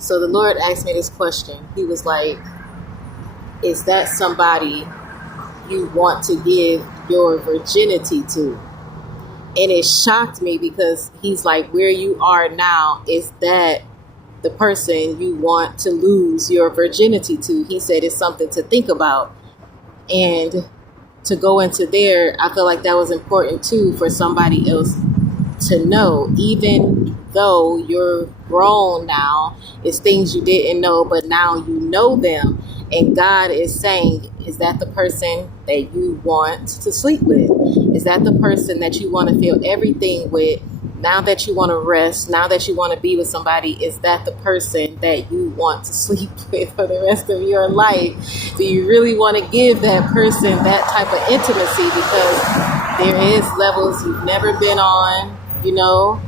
So the Lord asked me this question. He was like, is that somebody you want to give your virginity to? And it shocked me because he's like, where you are now, is that the person you want to lose your virginity to? He said it's something to think about. And to go into there, I feel like that was important too for somebody else to know, even though you're grown now, it's things you didn't know, but now you know them. And God is saying, is that the person that you want to sleep with? Is that the person that you want to feel everything with? Now that you want to rest, now that you want to be with somebody, is that the person that you want to sleep with for the rest of your life? Do you really want to give that person that type of intimacy? Because there is levels you've never been on, you know.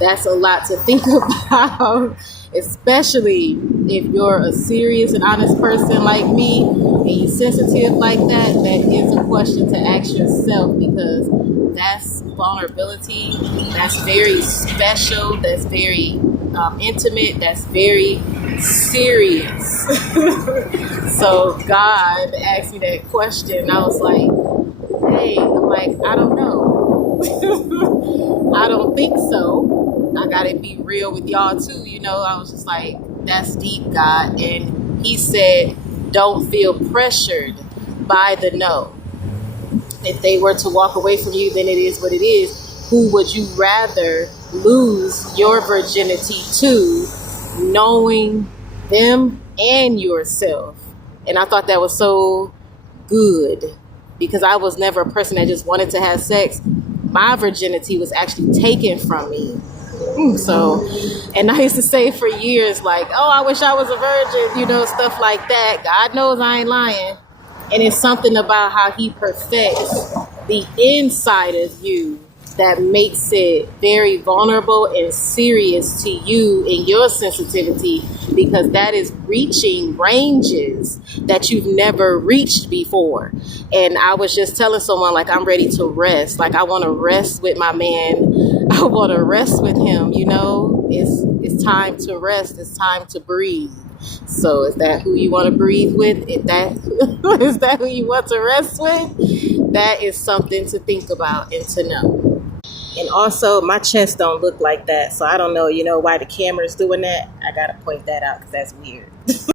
That's a lot to think about, especially if you're a serious and honest person like me and you're sensitive like that. That is a question to ask yourself, because that's vulnerability. That's very special. That's very intimate. That's very serious. So God asked me that question, and I was like, hey, I don't know. I don't think so. I gotta be real with y'all too, you know. I was just like, that's deep, God. And he said, don't feel pressured by the no. If they were to walk away from you, then it is what it is. Who would you rather lose your virginity to, knowing them and yourself? And I thought that was so good, because I was never a person that just wanted to have sex. My virginity was actually taken from me. So, and I used to say for years, like, oh, I wish I was a virgin, you know, stuff like that. God knows I ain't lying. And it's something about how he perfects the inside of you that makes it very vulnerable and serious to you in your sensitivity, because that is reaching ranges that you've never reached before. And I was just telling someone, like, I'm ready to rest. Like, I want to rest with my man. I want to rest with him, you know. It's time to rest. It's time to breathe. So is that who you want to breathe with? Is that who you want to rest with? That is something to think about and to know. And also, my chest don't look like that, so I don't know, you know, why the camera's doing that. I gotta point that out because that's weird.